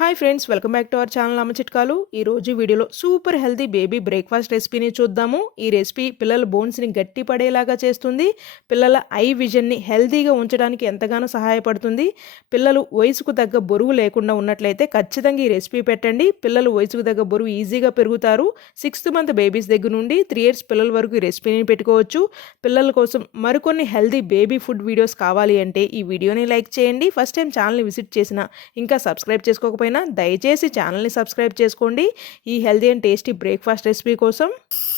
Hi friends welcome back to our channel అమ్మ చిట్కాలు ఈ రోజు వీడియోలో సూపర్ హెల్తీ బేబీ బ్రేక్ఫాస్ట్ రెసిపీని చూద్దాము. ఈ రెసిపీ పిల్లల బోన్స్ని గట్టి పడేలాగా చేస్తుంది. పిల్లల ఐ విజన్ని హెల్తీగా ఉంచడానికి ఎంతగానో సహాయపడుతుంది. పిల్లలు వయసుకు తగ్గ బరువు లేకుండా ఉన్నట్లయితే ఖచ్చితంగా ఈ రెసిపీ పెట్టండి. పిల్లలు వయసుకు తగ్గ బరువు ఈజీగా పెరుగుతారు. సిక్స్త్ మంత్ బేబీస్ దగ్గర నుండి త్రీ ఇయర్స్ పిల్లల వరకు ఈ రెసిపీని పెట్టుకోవచ్చు. పిల్లల కోసం మరికొన్ని హెల్తీ బేబీ ఫుడ్ వీడియోస్ కావాలి అంటే ఈ వీడియోని లైక్ చేయండి. ఫస్ట్ టైం ఛానల్ని విజిట్ చేసిన ఇంకా సబ్స్క్రైబ్ చేసుకోకపోయినా దయచేసి ఛానల్ని సబ్స్క్రైబ్ చేసుకోండి. ఈ healthy and tasty breakfast recipe కోసం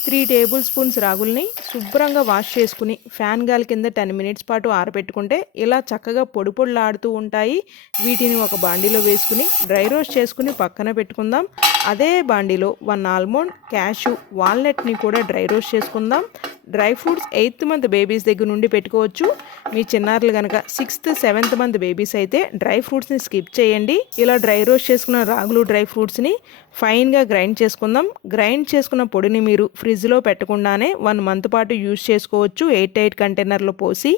త్రీ టేబుల్ స్పూన్స్ రాగుల్ని శుభ్రంగా వాష్ చేసుకుని ఫ్యాన్ గాలి కింద టెన్ మినిట్స్ పాటు ఆరబెట్టుకుంటే ఇలా చక్కగా పొడి పొడులాడుతూ ఉంటాయి. వీటిని ఒక బాండీలో వేసుకుని డ్రై రోస్ట్ చేసుకుని పక్కన పెట్టుకుందాం. అదే బాండీలో వన్ ఆల్మండ్ క్యాషు వాల్నట్ని కూడా డ్రై రోస్ట్ చేసుకుందాం. Dry fruits eighth month babies దగ్గర నుండి పెట్టుకోవచ్చు. మీ చిన్నారులు కనుక సిక్స్త్ సెవెంత్ మంత్ బేబీస్ అయితే డ్రై ఫ్రూట్స్ని స్కిప్ చేయండి. ఇలా డ్రై రోస్ట్ చేసుకున్న రాగులు డ్రై ఫ్రూట్స్ని ఫైన్గా గ్రైండ్ చేసుకుందాం. గ్రైండ్ చేసుకున్న పొడిని మీరు ఫ్రిడ్జ్లో పెట్టకుండానే వన్ మంత్ పాటు యూజ్ చేసుకోవచ్చు. ఎయిట్ ఎయిట్ కంటైనర్లో పోసి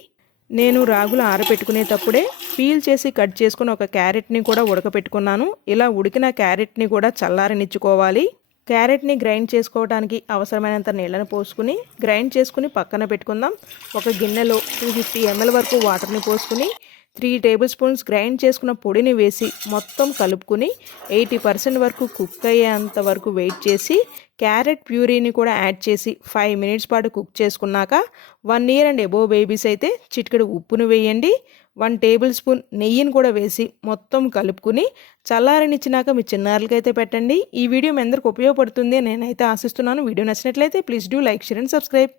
నేను రాగులు ఆరబెట్టుకునేటప్పుడే పీల్ చేసి కట్ చేసుకుని ఒక క్యారెట్ని కూడా ఉడకపెట్టుకున్నాను. ఇలా ఉడికిన క్యారెట్ని కూడా చల్లారనిచ్చుకోవాలి. క్యారెట్ని గ్రైండ్ చేసుకోవడానికి అవసరమైనంత నీళ్ళని పోసుకుని గ్రైండ్ చేసుకుని పక్కన పెట్టుకుందాం. ఒక గిన్నెలో టూ ఫిఫ్టీ ఎంఎల్ వరకు వాటర్ని పోసుకుని త్రీ టేబుల్ స్పూన్స్ గ్రైండ్ చేసుకున్న పొడిని వేసి మొత్తం కలుపుకుని ఎయిటీ పర్సెంట్ వరకు కుక్ అయ్యేంత వరకు వెయిట్ చేసి క్యారెట్ ప్యూరీని కూడా యాడ్ చేసి ఫైవ్ మినిట్స్ పాటు కుక్ చేసుకున్నాక one year and above babies అయితే చిటికెడు ఉప్పును వేయండి. వన్ టేబుల్ స్పూన్ నెయ్యిని కూడా వేసి మొత్తం కలుపుకుని చల్లారనిచ్చినాక మీ చిన్నారులకైతే పెట్టండి. ఈ వీడియో మీ అందరికి ఉపయోగపడుతుంది నేనైతే ఆశిస్తున్నాను. వీడియో నచ్చినట్లయితే please do like share and subscribe.